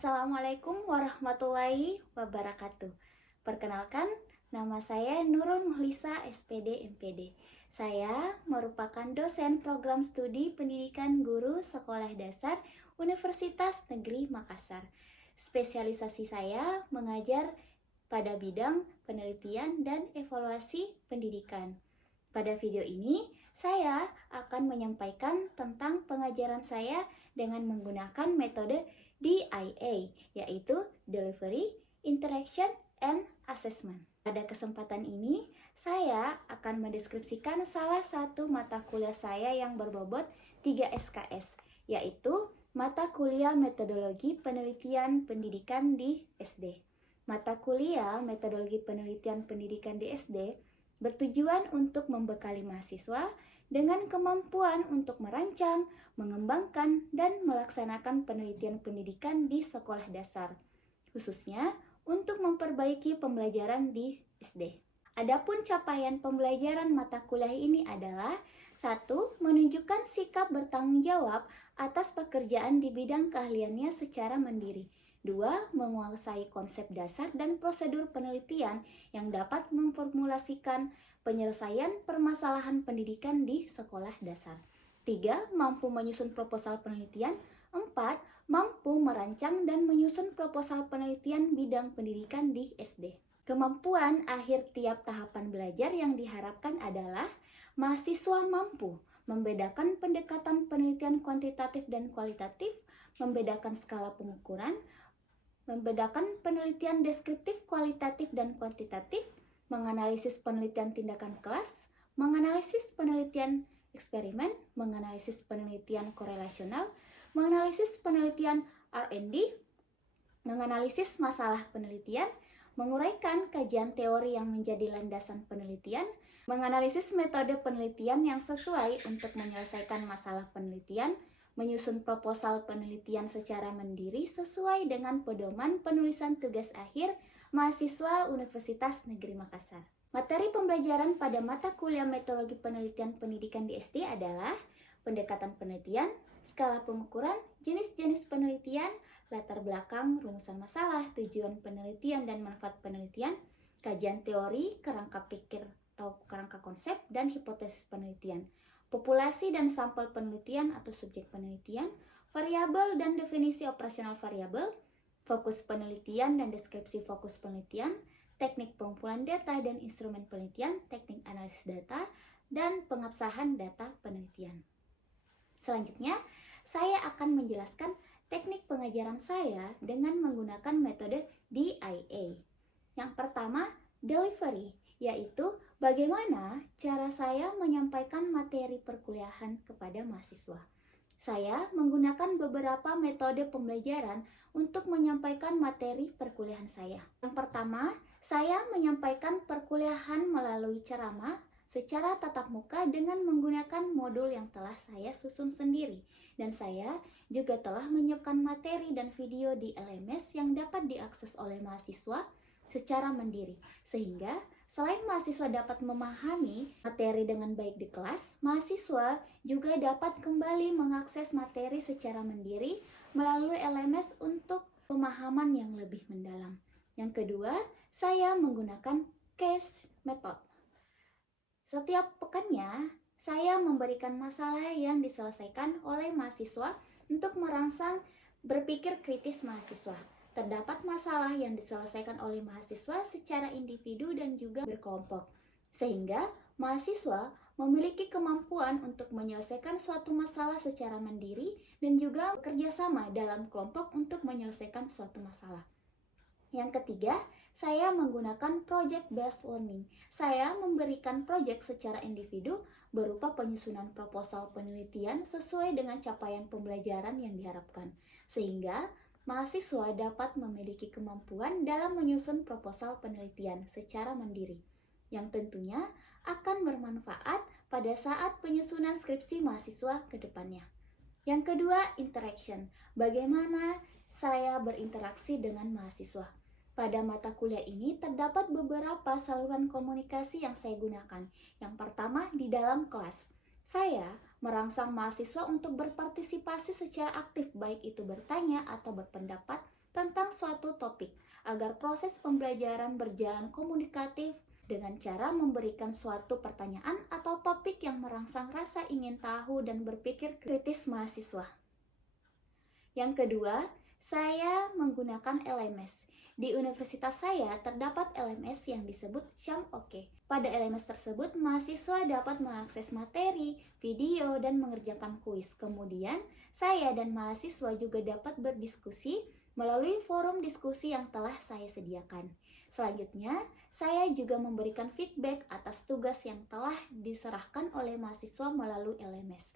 Assalamualaikum warahmatullahi wabarakatuh. Perkenalkan, nama saya Nurul Muhlisa, SPD MPD. Saya merupakan dosen program studi pendidikan guru sekolah dasar Universitas Negeri Makassar. Spesialisasi saya mengajar pada bidang penelitian dan evaluasi pendidikan. Pada video ini, saya akan menyampaikan tentang pengajaran saya dengan menggunakan metode DIA, yaitu Delivery, Interaction, and Assessment. Pada kesempatan ini, saya akan mendeskripsikan salah satu mata kuliah saya yang berbobot 3 SKS, yaitu mata kuliah Metodologi Penelitian Pendidikan di SD. Mata kuliah Metodologi Penelitian Pendidikan di SD bertujuan untuk membekali mahasiswa dengan kemampuan untuk merancang, mengembangkan, dan melaksanakan penelitian pendidikan di sekolah dasar, khususnya untuk memperbaiki pembelajaran di SD. Adapun capaian pembelajaran mata kuliah ini adalah 1. Menunjukkan sikap bertanggung jawab atas pekerjaan di bidang keahliannya secara mandiri. 2. Menguasai konsep dasar dan prosedur penelitian yang dapat memformulasikan penyelesaian permasalahan pendidikan di sekolah dasar. 3. Mampu menyusun proposal penelitian. 4. Mampu merancang dan menyusun proposal penelitian bidang pendidikan di SD. Kemampuan akhir tiap tahapan belajar yang diharapkan adalah mahasiswa mampu membedakan pendekatan penelitian kuantitatif dan kualitatif, membedakan skala pengukuran, membedakan penelitian deskriptif, kualitatif, dan kuantitatif, menganalisis penelitian tindakan kelas, menganalisis penelitian eksperimen, menganalisis penelitian korelasional, menganalisis penelitian R&D, menganalisis masalah penelitian, menguraikan kajian teori yang menjadi landasan penelitian, menganalisis metode penelitian yang sesuai untuk menyelesaikan masalah penelitian, menyusun proposal penelitian secara mandiri sesuai dengan pedoman penulisan tugas akhir mahasiswa Universitas Negeri Makassar. Materi pembelajaran pada mata kuliah Metodologi Penelitian Pendidikan di SD adalah pendekatan penelitian, skala pengukuran, jenis-jenis penelitian, latar belakang, rumusan masalah, tujuan penelitian dan manfaat penelitian, kajian teori, kerangka pikir atau kerangka konsep, dan hipotesis penelitian, populasi dan sampel penelitian atau subjek penelitian, variabel dan definisi operasional variabel, fokus penelitian dan deskripsi fokus penelitian, teknik pengumpulan data dan instrumen penelitian, teknik analisis data, dan pengabsahan data penelitian. Selanjutnya, saya akan menjelaskan teknik pengajaran saya dengan menggunakan metode DIA. Yang pertama, delivery, yaitu bagaimana cara saya menyampaikan materi perkuliahan kepada mahasiswa. Saya menggunakan beberapa metode pembelajaran untuk menyampaikan materi perkuliahan saya. Yang pertama, saya menyampaikan perkuliahan melalui ceramah secara tatap muka dengan menggunakan modul yang telah saya susun sendiri. Dan saya juga telah menyiapkan materi dan video di LMS yang dapat diakses oleh mahasiswa secara mandiri, sehingga selain mahasiswa dapat memahami materi dengan baik di kelas, mahasiswa juga dapat kembali mengakses materi secara mandiri melalui LMS untuk pemahaman yang lebih mendalam. Yang kedua, saya menggunakan case method. Setiap pekannya, saya memberikan masalah yang diselesaikan oleh mahasiswa untuk merangsang berpikir kritis mahasiswa. Terdapat masalah yang diselesaikan oleh mahasiswa secara individu dan juga berkelompok, sehingga mahasiswa memiliki kemampuan untuk menyelesaikan suatu masalah secara mandiri dan juga bekerja sama dalam kelompok untuk menyelesaikan suatu masalah. Yang ketiga, saya menggunakan project based learning. Saya memberikan proyek secara individu berupa penyusunan proposal penelitian sesuai dengan capaian pembelajaran yang diharapkan, sehingga mahasiswa dapat memiliki kemampuan dalam menyusun proposal penelitian secara mandiri, yang tentunya akan bermanfaat pada saat penyusunan skripsi mahasiswa ke depannya. Yang kedua, interaction. Bagaimana saya berinteraksi dengan mahasiswa? Pada mata kuliah ini terdapat beberapa saluran komunikasi yang saya gunakan. Yang pertama, di dalam kelas. Saya merangsang mahasiswa untuk berpartisipasi secara aktif, baik itu bertanya atau berpendapat tentang suatu topik agar proses pembelajaran berjalan komunikatif dengan cara memberikan suatu pertanyaan atau topik yang merangsang rasa ingin tahu dan berpikir kritis mahasiswa. Yang kedua, saya menggunakan LMS. Di universitas saya terdapat LMS yang disebut Syam-Oke. Pada LMS tersebut, mahasiswa dapat mengakses materi, video, dan mengerjakan kuis. Kemudian, saya dan mahasiswa juga dapat berdiskusi melalui forum diskusi yang telah saya sediakan. Selanjutnya, saya juga memberikan feedback atas tugas yang telah diserahkan oleh mahasiswa melalui LMS.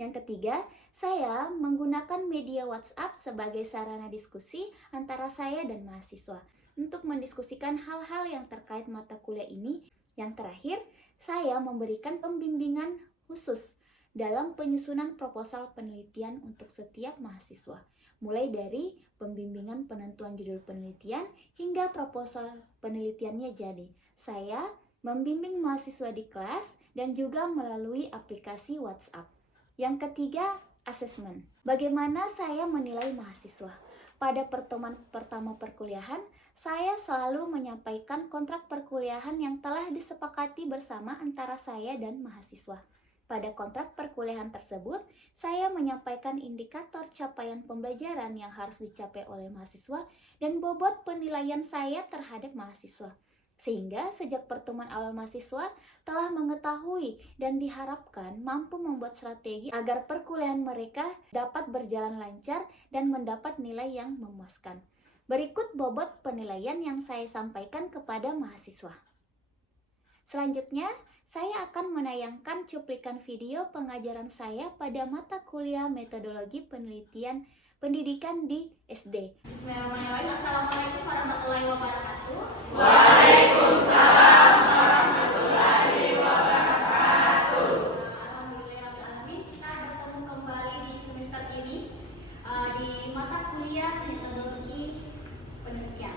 Yang ketiga, saya menggunakan media WhatsApp sebagai sarana diskusi antara saya dan mahasiswa untuk mendiskusikan hal-hal yang terkait mata kuliah ini. Yang terakhir, saya memberikan pembimbingan khusus dalam penyusunan proposal penelitian untuk setiap mahasiswa, mulai dari pembimbingan penentuan judul penelitian hingga proposal penelitiannya jadi. Saya membimbing mahasiswa di kelas dan juga melalui aplikasi WhatsApp. Yang ketiga, asesmen. Bagaimana saya menilai mahasiswa? Pada pertemuan pertama perkuliahan, saya selalu menyampaikan kontrak perkuliahan yang telah disepakati bersama antara saya dan mahasiswa. Pada kontrak perkuliahan tersebut, saya menyampaikan indikator capaian pembelajaran yang harus dicapai oleh mahasiswa dan bobot penilaian saya terhadap mahasiswa. Sehingga sejak pertemuan awal mahasiswa telah mengetahui dan diharapkan mampu membuat strategi agar perkuliahan mereka dapat berjalan lancar dan mendapat nilai yang memuaskan. Berikut bobot penilaian yang saya sampaikan kepada mahasiswa. Selanjutnya, saya akan menayangkan cuplikan video pengajaran saya pada mata kuliah metodologi penelitian pendidikan di SD. Bismillahirrahmanirrahim. Assalamualaikum warahmatullahi wabarakatuh. Waalaikumsalam warahmatullahi wabarakatuh. Alhamdulillahirrahmanirrahim, kita bertemu kembali di semester ini di mata kuliah metodologi penelitian.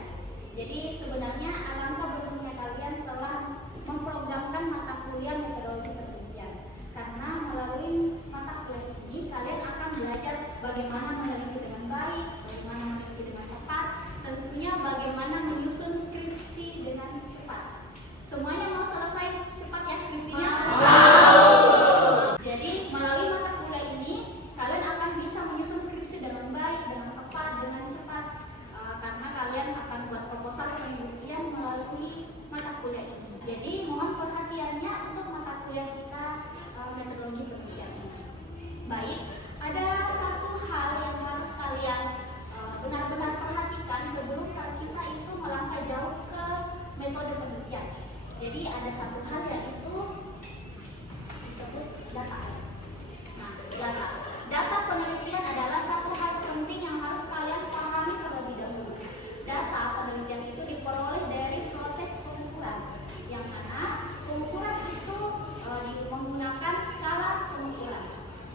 Jadi sebenarnya alangkah beruntungnya kalian telah memprogramkan mata kuliah metodologi penelitian, karena melalui mata kuliah ini kalian akan belajar bagaimana meneliti dengan baik, bagaimana meneliti dengan cepat, tentunya bagaimana menyusun skripsi dengan cepat. Semuanya mau selesai cepat ya skripsinya? Jadi melalui mata kuliah ini kalian akan bisa menyusun skripsi dengan baik, dengan tepat, dengan cepat, karena kalian akan buat proposal penelitian melalui mata kuliah ini. Jadi mohon perhatiannya untuk mata kuliah kita metodologi penelitian ini. Baik, ada satu hal yang harus kalian benar-benar perhatikan sebelum kita itu melangkah jauh ke metode penelitian. Jadi ada satu hal yaitu disebut data. Nah, data penelitian adalah satu hal penting yang harus kalian pahami terlebih dahulu. Data penelitian itu diperoleh dari proses pengukuran, yang mana pengukuran itu menggunakan skala pengukuran.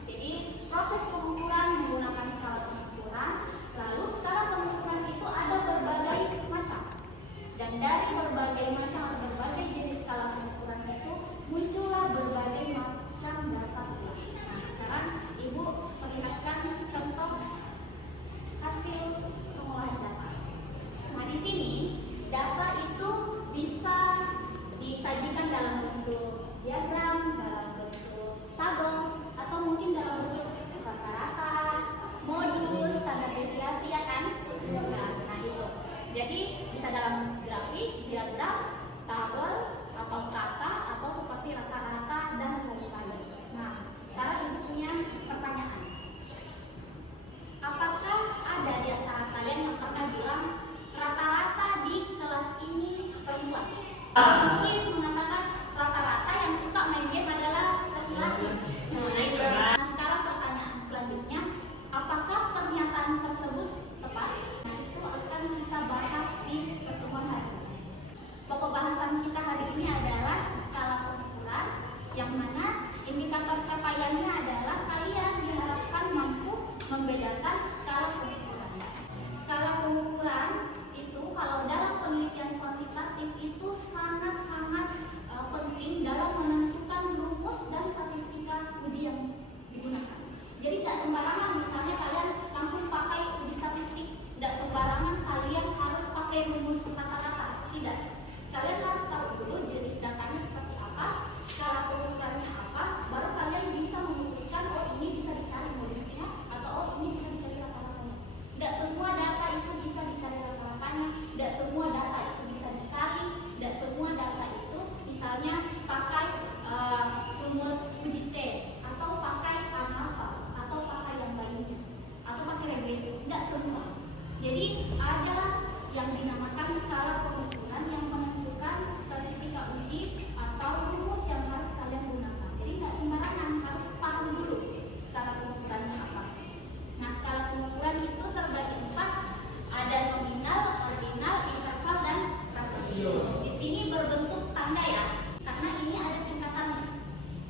Jadi proses pengukuran menggunakan skala pengukuran, lalu skala pengukuran itu ada berbagai macam. Dan dari berbagai macam, berbagai jenis skala pengukuran itu muncullah berbagai macam data. Nah, sekarang Ibu perlihatkan contoh hasil pengolahan data. Nah, di sini data itu bisa disajikan dalam bentuk diagram, dalam bentuk tabel, atau mungkin dalam bentuk rata-rata, modus, standar deviasi, ya kan? Nah itu. Jadi bisa dalam grafik, diagram, tabel, atau kata, atau seperti rata-rata dan lain-lain. Nah, sekarang Ibu punya pertanyaan. Apakah ada di antara kalian yang pernah bilang rata-rata di kelas ini perempuan? Mungkin mengatakan rata-rata yang suka main game adalah laki-laki. Nah, sekarang pertanyaan selanjutnya, apakah pernyataan tersebut tepat? Nah, itu akan kita bahas di pertemuan hari ini. Pokok bahasan kita hari ini adalah skala pengukuran, yang mana indikator capaiannya adalah kalian diharapkan mampu membedakan skala pengukuran. Skala pengukuran itu kalau dalam penelitian kuantitatif itu sangat Tidak. Kalian harus tahu dulu jenis datanya seperti apa, skala pengukurannya apa, baru kalian bisa memutuskan oh ini bisa dicari modusnya atau oh ini bisa dicari rata-ratanya. Tidak semua data itu bisa dicari rata-ratanya, tidak semua data itu bisa dikali, tidak semua data itu misalnya pakai rumus uji T atau pakai ANAFA atau pakai yang lainnya atau pakai regresi. Tidak semua. Jadi ada yang dinamakan skala pengukuran yang menentukan statistika uji atau rumus yang harus kalian gunakan. Jadi nggak sembarangan, harus paham dulu skala pengukurannya apa. Nah, skala pengukuran itu terbagi 4, ada nominal, ordinal, interval, dan rasio. Di sini berbentuk tanda ya, karena ini ada tingkatannya.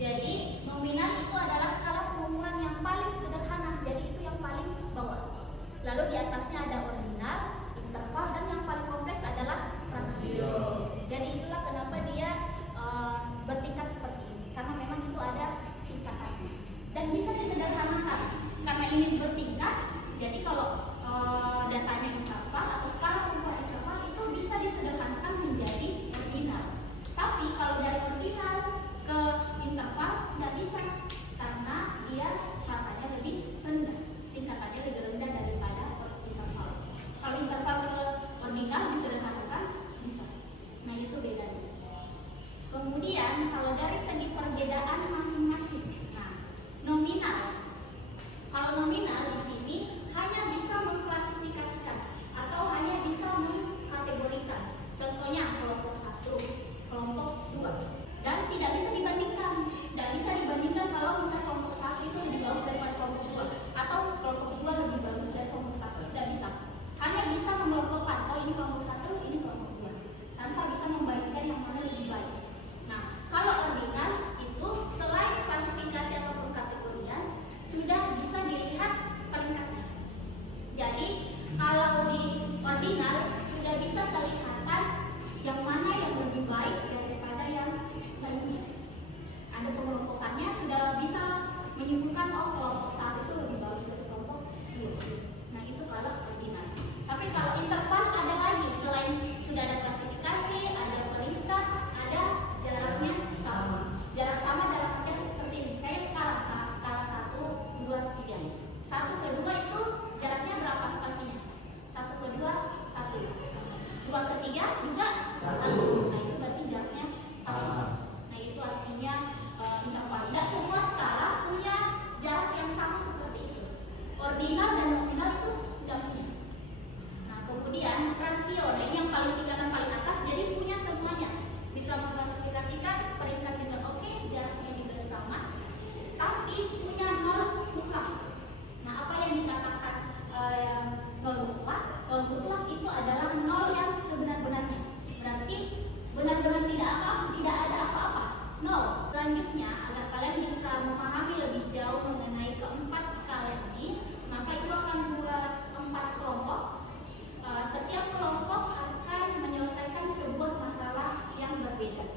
Jadi nominal itu adalah skala pengukuran yang paling sederhana, jadi itu yang paling bawah. Lalu di atasnya ada ordinal, interval, dan yang paling kompleks adalah rasio. Jadi itulah kenapa dia bertingkat seperti ini, karena memang itu ada tingkatannya. Dan bisa disederhanakan, karena ini bertingkat. Jadi kalau datanya interval atau skala pengukuran interval itu bisa disederhanakan menjadi ordinal. Tapi kalau dari ordinal ke interval nggak bisa, karena dia stratanya lebih rendah, tingkatannya lebih rendah daripada interval. Kalau interval ke ordinal disederhanakan bisa. Nah itu bedanya. Kemudian kalau dari segi perbedaan masing-masing, nah nominal. Kalau nominal di sini hanya bisa mengklasifikasikan atau hanya bisa mengkategorikan. Contohnya kelompok 1, kelompok 2, dan tidak bisa dibandingkan. Tidak bisa dibandingkan kalau misalnya kelompok 1 itu lebih bagus daripada kelompok 2 atau kelompok 2 lebih bagus dari kelompok 1. Tidak bisa. Hanya bisa mengelompokkan, oh ini kelompok 1, ini kelompok 2, tanpa bisa membandingkan yang mana lebih baik. Nah, kalau ordinal itu selain klasifikasi atau pengkategorian, sudah bisa dilihat peringkatnya. Jadi, kalau di ordinal sudah bisa kelihatan yang mana yang lebih baik daripada yang lainnya. Ada pengelompokannya, sudah bisa menyimpulkan oh kelompok 1 itu lebih bagus dari kelompok 2. Nah, itu kalau ordinal. Tapi kalau interval ada lagi, selain sudah ada klasifikasi, ada peringkat, ada jaraknya sama. Jarak sama dalam artian seperti ini. Saya skala 1, 2, 3. 1 ke 2 itu jaraknya berapa spasinya? 1 ke 2, 1. 2 ke 3 juga 1. Nah itu berarti jaraknya sama. Nah itu artinya interval. Tidak semua skala punya jarak yang sama seperti itu. Ordinal dan nominal itu tidak punya. Nah kemudian rasio, nah ini yang paling tingkatan paling atas, jadi punya semuanya. Bisa mengklasifikasikan, peringkat juga oke, jaraknya juga sama, tapi punya 0 mutlak. Nah apa yang dikatakan 0 mutlak? 0 mutlak itu adalah 0 yang sebenar-benarnya. Berarti benar-benar tidak ada apa-apa. 0. Selanjutnya agar kalian bisa memahami lebih jauh mengenai keempat skala ini, maka itu akan buat 4 kelompok. Setiap kelompok akan menyelesaikan sebuah masalah yang berbeda.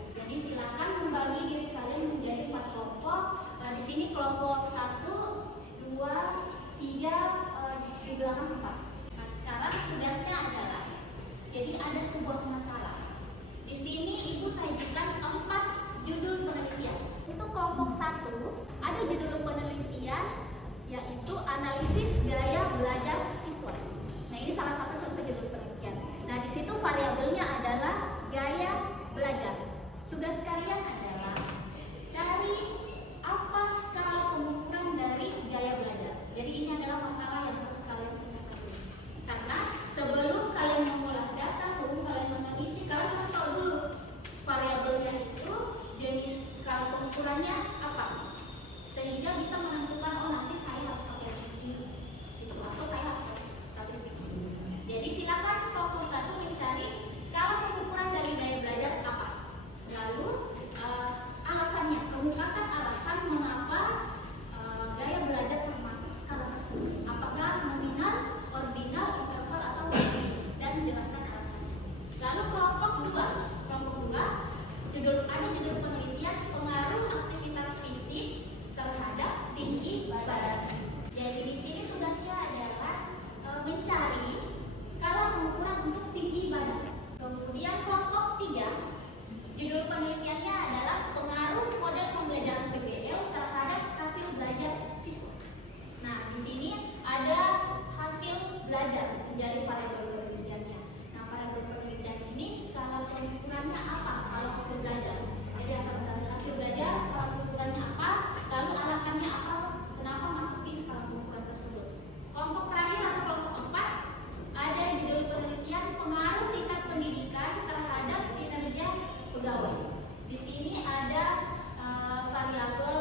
dari variabel penelitiannya. Nah, variabel penelitian ini skala pengukurannya apa kalau hasil belajar? Jadi hasil belajar skala pengukurannya apa, lalu alasannya apa, kenapa masuk di skala pengukuran tersebut. Kelompok terakhir atau kelompok keempat ada judul penelitian pengaruh tingkat pendidikan terhadap kinerja pegawai. Di sini ada variabel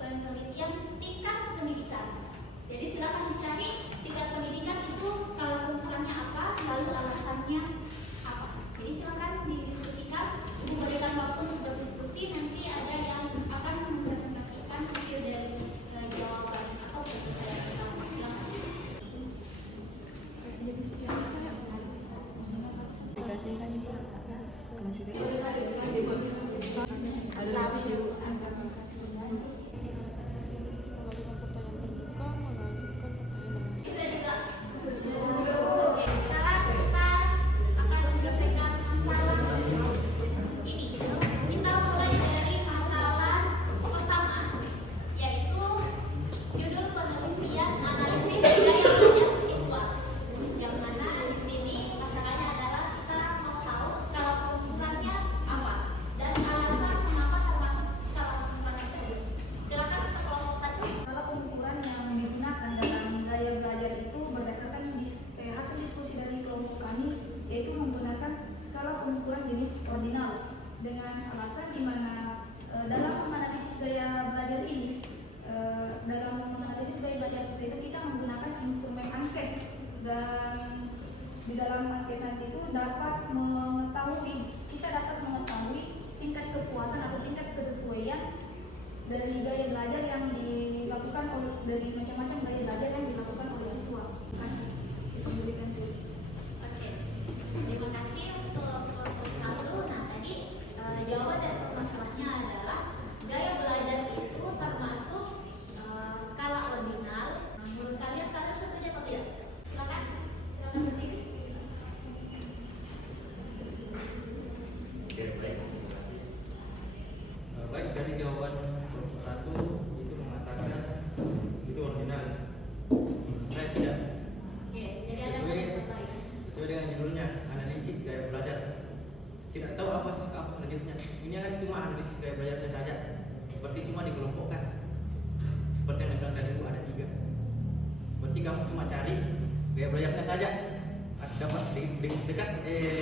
penelitian tingkat pendidikan. Jadi silakan dicari tingkat pendidikan itu skala pengukurannya apa, lalu alasannya apa. Jadi silakan didiskusikan. Ibu berikan waktu untuk berdiskusi. Nanti ada yang akan mempresentasikan hasil dari jawaban atau saya pertama. Silakan. Jadi sejelas kayak dikasihkan masih ordinal dengan alasan di mana dalam menganalisis gaya belajar ini dalam menganalisis gaya belajar siswa itu kita menggunakan instrumen angket, dan di dalam angket nanti itu kita dapat mengetahui tingkat kepuasan atau tingkat kesesuaian dari gaya belajar yang dilakukan oleh dari macam-macam gaya belajar yang dilakukan oleh siswa. Terima kasih. Itu berikan dulu. Oke, terima kasih untuk kelompok satu. Nah, tadi jawaban dari masalahnya adalah gaya belajar itu termasuk skala ordinal. Menurut kalian setuju atau tidak? Silakan sendiri. Oke, baik. Baik, dari jawaban kelompok satu itu mengatakan itu ordinal. Saya tidak. Oke, jadi ada yang baik. Sesuai dengan judulnya, analisis gaya belajar. Tidak tahu apa selanjutnya. Ini kan cuma analisis gaya belajarnya saja. Seperti cuma dikelompokkan. Seperti yang dibilang tadi itu ada 3. Berarti kamu cuma cari gaya belajarnya saja. Dapat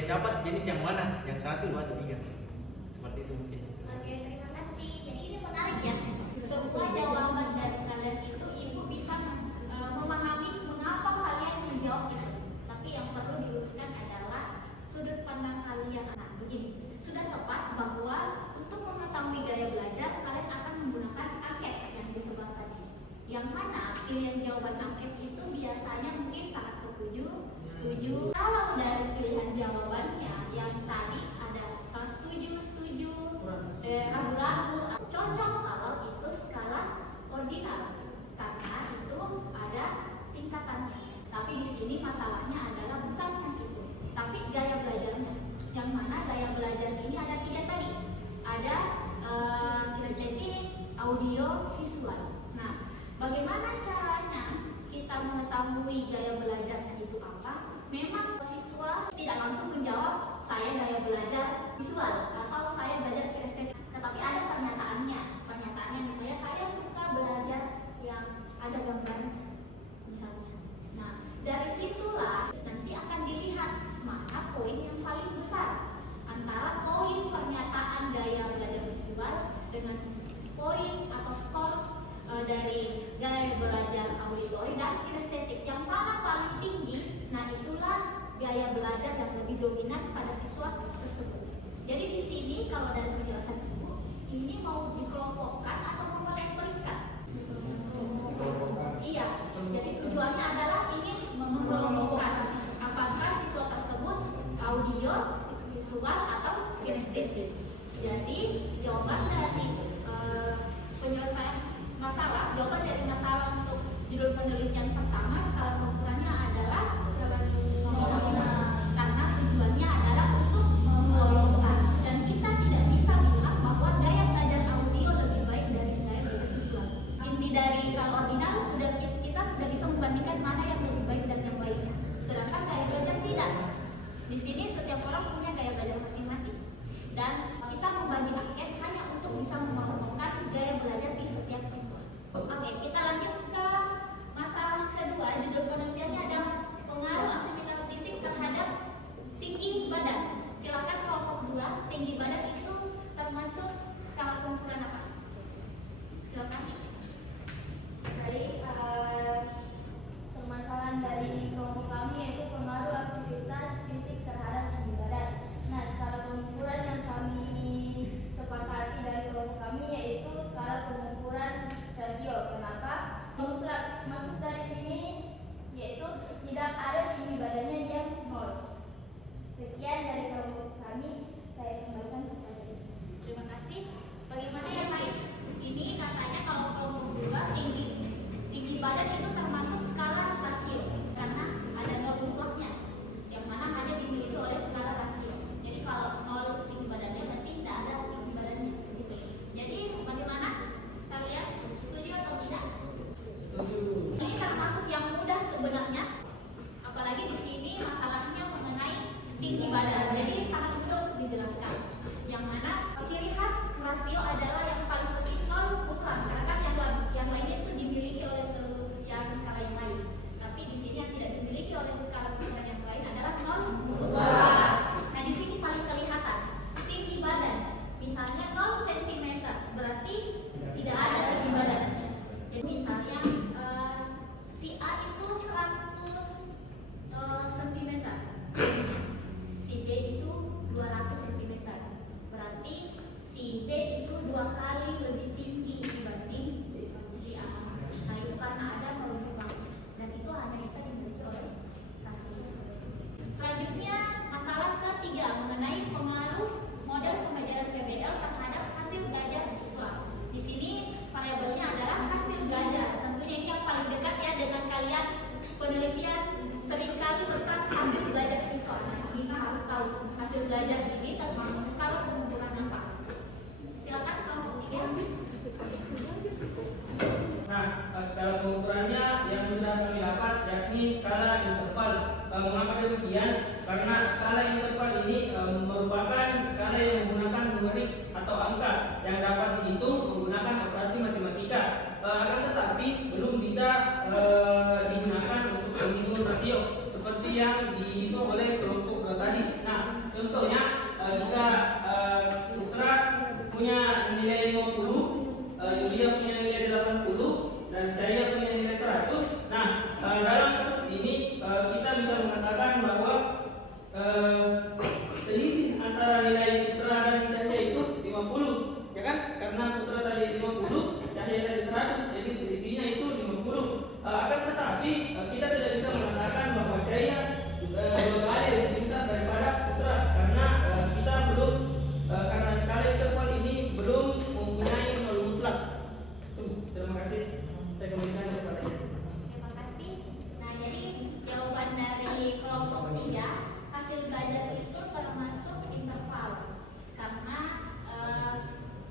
dapat jenis yang mana? Yang 1, 2, atau 3. Seperti itu mungkin. Oke, terima kasih. Jadi ini menarik ya. Semua jawaban dari kalian itu ibu bisa memahami mengapa kalian menjawab itu. Tapi yang perlu diluruskan adalah sudut pandang kalian. Nah, begini, sudah tepat bahwa untuk mengetahui gaya belajar kalian akan menggunakan angket yang di sebelah tadi. Yang mana pilihan jawaban angket itu biasanya mungkin sangat setuju. Kalau dari pilihan jawabannya yang tadi ada salah setuju, ragu-ragu, cocok kalau itu skala ordinal karena itu ada tingkatannya. Tapi di sini masalahnya adalah bukan yang itu, tapi gaya belajarnya. Yang mana gaya belajar ini ada 3 tadi. Ada kinestetik, audio, visual. Nah, bagaimana caranya kita mengetahui gaya belajarnya itu apa? Memang siswa tidak langsung menjawab saya gaya belajar visual atau saya belajar kinestetik. Tetapi ada pernyataannya misalnya saya suka belajar yang ada gambar misalnya. Nah, dari situlah nanti akan dilihat mana poin yang paling besar antara poin pernyataan gaya belajar visual dengan poin atau skor dari gaya belajar auditori dan kinestetik. Yang mana paling tinggi, nah itulah gaya belajar yang lebih dominan pada siswa tersebut. Jadi di sini kalau dari penjelasan ibu, ini mau dikelompokkan atau mau peringkat? Iya, jadi tujuannya adalah ingin mengelompokkan apakah siswa tersebut audio, visual atau kinestetik. Jadi jawaban dari penyelesaian masalah, jawaban dari masalah untuk judul penelitian pertama skala pengukurannya adalah skala nominal, karena tujuannya adalah untuk mengelompokkan, dan kita tidak bisa bilang bahwa gaya belajar audio lebih baik dari gaya belajar visual. Inti dari skala ordinal kita sudah bisa membandingkan mana yang lebih baik dan yang lainnya. Sedangkan gaya siswa punya gaya belajar masing-masing. Dan kita membagi angket hanya untuk bisa menemukan gaya belajar di setiap siswa. Oke, kita lanjut ke masalah kedua. Judul penelitiannya adalah pengaruh aktivitas fisik terhadap tinggi badan. Silakan kelompok 2, tinggi badan itu termasuk skala pengukuran apa? Silakan. Dari permasalahan dari kelompok kami yaitu pengaruh aktivitas fisik terhadap tinggi badan. Nah, skala pengukuran yang kami sepakati dari kelompok kami yaitu skala pengukuran rasio. Kenapa? Mutlak. Maksud dari sini yaitu tidak ada tinggi badannya yang 0. Sekian dari kelompok kami, saya kembalikan kepada Ibu. Terima kasih. Bagaimana yang lain? Ini katanya kalau kelompok 2 tinggi badan itu termasuk skala rasio karena ada 0 mutlaknya yang mana hanya dimiliki oleh skala rasio. Jadi kalau 0 tinggi badannya berarti tidak ada tinggi badannya. Gitu. Jadi bagaimana kalian setuju atau tidak? Setuju. Ini termasuk yang mudah sebenarnya. Apalagi di sini masalahnya mengenai tinggi badan. Jadi sangat mudah untuk dijelaskan. Yang mana ciri khas rasio adalah yang paling penting 0 mutlak. Karena kan yang lainnya itu dimiliki oleh seluruh yang skala yang lain. Tapi di sini yang tidak dimiliki oleh skala pengukuran yang lain adalah 0 mutlak. Nah, di sini paling kelihatan tinggi badan. Misalnya 0 cm berarti tidak ada tinggi badannya. Jadi misalnya si A itu 100 cm. Si B itu 200 cm. Berarti si B itu 2 kali lebih tinggi dibanding si A. Nah, itu karena ada perubahan. Dan itu hanya bisa dimiliki oleh satu. Selanjutnya, masalah ketiga mengenai pengaruh model pembelajaran PBL terhadap hasil belajar siswa. Di sini variabelnya adalah hasil belajar. Tentunya ini yang paling dekat ya dengan kalian. Penelitian seringkali berkat hasil belajar siswa. Nah, kita harus tahu hasil belajar ini termasuk skala pengukuran apa. Silakan kelompok 3. Nah, skala pengukurannya yang sudah kami dapat yakni skala interval. Mengapa demikian? Karena skala interval ini merupakan skala yang menggunakan numerik atau angka yang dapat dihitung menggunakan operasi matematika. Akan tetapi belum bisa digunakan untuk menghitung rasio seperti yang dihitung oleh kelompok tadi. Nah, contohnya jika Putra punya nilai 50, Yulia punya nilai 80, dan saya punya nilai 100. Nah, dalam kasus ini kita bisa mengatakan bahwa selisih antara nilai Putra dan Cahaya itu 50, ya kan? Karena Putra tadi 50, Cahaya tadi 100, jadi selisihnya itu 50. Akan tetapi kita tidak bisa mengatakan bahwa Cahaya 2 kali lebih pintar daripada Putra karena kita belum karena skala interval ini belum mempunyai nol mutlak. Terima kasih. Saya kembalikan kepada Anda. Terima kasih. Nah, jadi jawaban dari kelompok 3 hasil belajar itu termasuk interval karena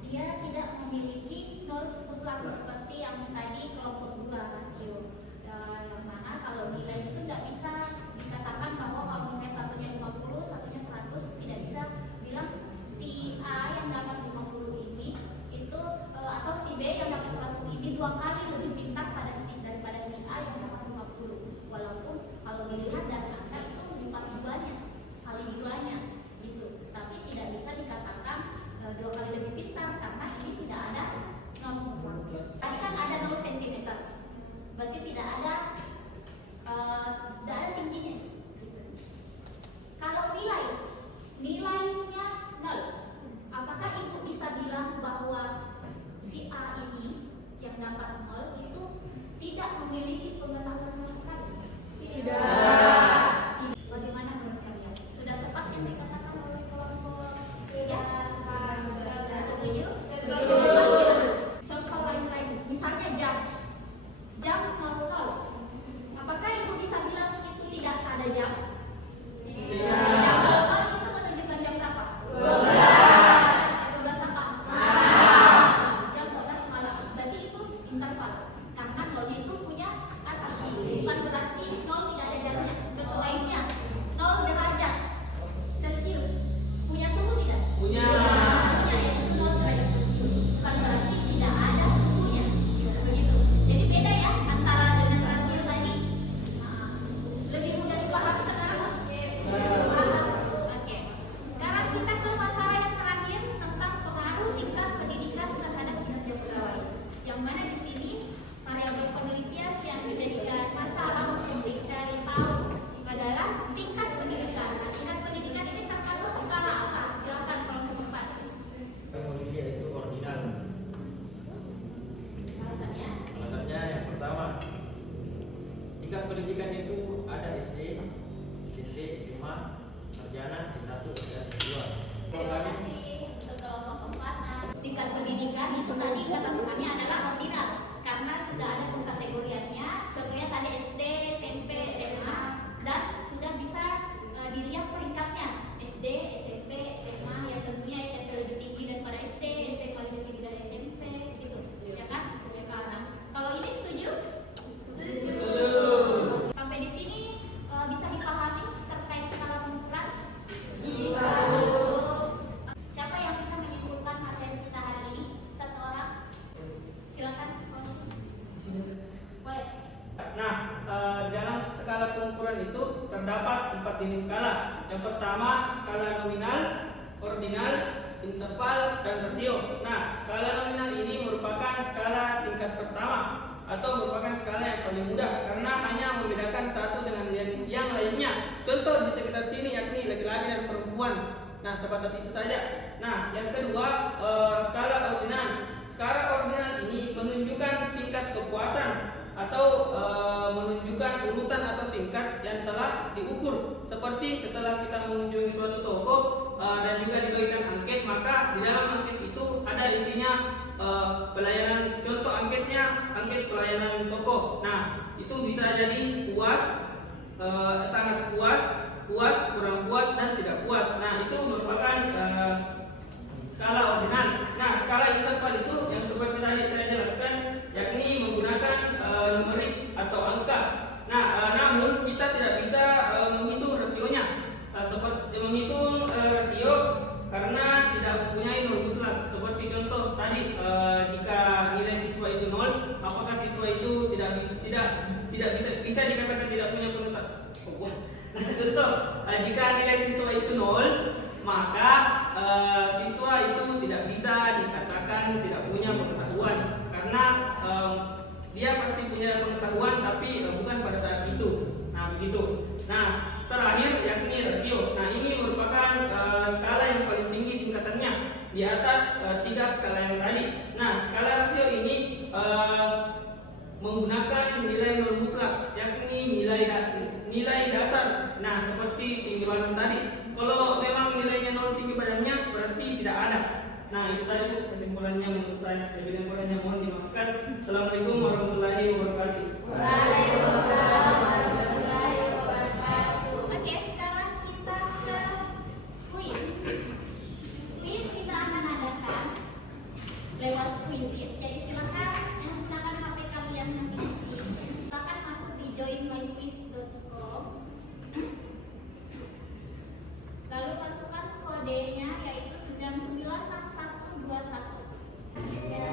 dia tidak memiliki nol mutlak seperti yang tadi kelompok 2 rasio. Yang mana kalau nilai itu tidak bisa dikatakan bahwa kalau misalnya satunya 50, satunya 100, tidak bisa bilang si A yang dapat 50 ini itu atau si B yang dapat 100 ini 2 kali lebih pintar daripada si A yang dapat 50. Walaupun kalau dilihat dari angka itu bukan kali duanya gitu. Tapi tidak bisa dikatakan 2 kali lebih pintar karena ini tidak ada nol mutlak. Tadi kan ada 0 cm. Berarti tidak ada tingginya. Kalau nilainya 0, apakah ibu bisa bilang bahwa si A ini yang dapat 0 itu tidak memiliki pengetahuan sama sekali? Tidak. Bagaimana menurut kalian? Sudah tepat yang dikatakan oleh kelompok 3? Setuju? Contoh lain, misalnya jam 00. Apakah ibu bisa bilang itu tidak ada jam? Jam 00 itu menunjukkan jam berapa? 12 apa? Jam 12 malam. Berarti itu interval. Karena nolnya itu punya pendidikan itu ada SD, SMP, SMA, sarjana, S1, dan S2. Terima kasih kelompok keempat. Tingkat pendidikan itu tadi kata Tuhannya adalah ordinal karena sudah ada pengkategoriannya. Contohnya tadi SD, SMP, SMA dan sudah bisa dilihat peringkatnya SD, SMP, SMA yang tentunya SMP lebih tinggi daripada SD, SMA lebih tinggi dari SMP gitu, ya kan? Ya kan? Nah, kalau ini setuju? Setuju. Sampai di sini bisa dipahami terkait skala pengukuran? Bisa. Siapa yang bisa menyimpulkan materi kita hari ini? Satu orang? Silakan. Boleh. Nah, dalam skala pengukuran itu terdapat 4 jenis skala. Yang pertama, skala nominal, ordinal, interval, dan rasio. Nah, skala nominal ini merupakan skala tingkat pertama atau merupakan skala yang paling mudah karena hanya membedakan satu dengan yang lainnya. Contoh di sekitar sini yakni laki-laki dan perempuan. Nah, sebatas itu saja. Nah, yang kedua, skala ordinal. Skala ordinal ini menunjukkan tingkat kepuasan atau menunjukkan urutan atau tingkat yang telah diukur. Seperti setelah kita mengunjungi suatu toko dan juga dibagikan angket, maka di dalam angket itu ada isinya pelayanan. Contoh angketnya angket pelayanan toko. Nah, itu bisa jadi puas, sangat puas, puas, kurang puas, dan tidak puas. Nah, itu merupakan skala ordinal. Nah, skala interval itu yang seperti tadi saya jelaskan, yakni menggunakan numerik atau angka. Nah, namun kita tidak bisa menghitung rasionya. Seperti menghitung rasio karena tidak mempunyai nol mutlak. Seperti contoh tadi, jika nilai siswa itu 0, apakah siswa itu tidak bisa dikatakan tidak punya pengetahuan? Contoh, jika nilai siswa itu 0, maka siswa itu tidak bisa dikatakan tidak punya pengetahuan karena dia pasti punya pengetahuan tapi bukan pada saat itu. Nah, begitu. Nah, terakhir yakni rasio. Nah, ini merupakan skala yang paling tinggi tingkatannya di atas 3 skala yang tadi. Nah, skala rasio ini menggunakan nilai nol mutlak, yakni nilai dasar. Nah, seperti tinggi badan tadi. Kalau memang nilainya nol tinggi badannya, berarti tidak ada. Nah, itu tadi kesimpulannya menurut saya. Kesimpulannya mohon dimaafkan. Assalamualaikum warahmatullahi wabarakatuh. Waalaikumsalam warahmatullahi wabarakatuh. Oke, sekarang kita ke kuis. Kuis kita akan adakan lewat kuisis. Jadi silakan yang menggunakan HP kalian masing-masing. Silakan masuk di joinmyquiz.com. Lalu masukkan kodenya yaitu 996121.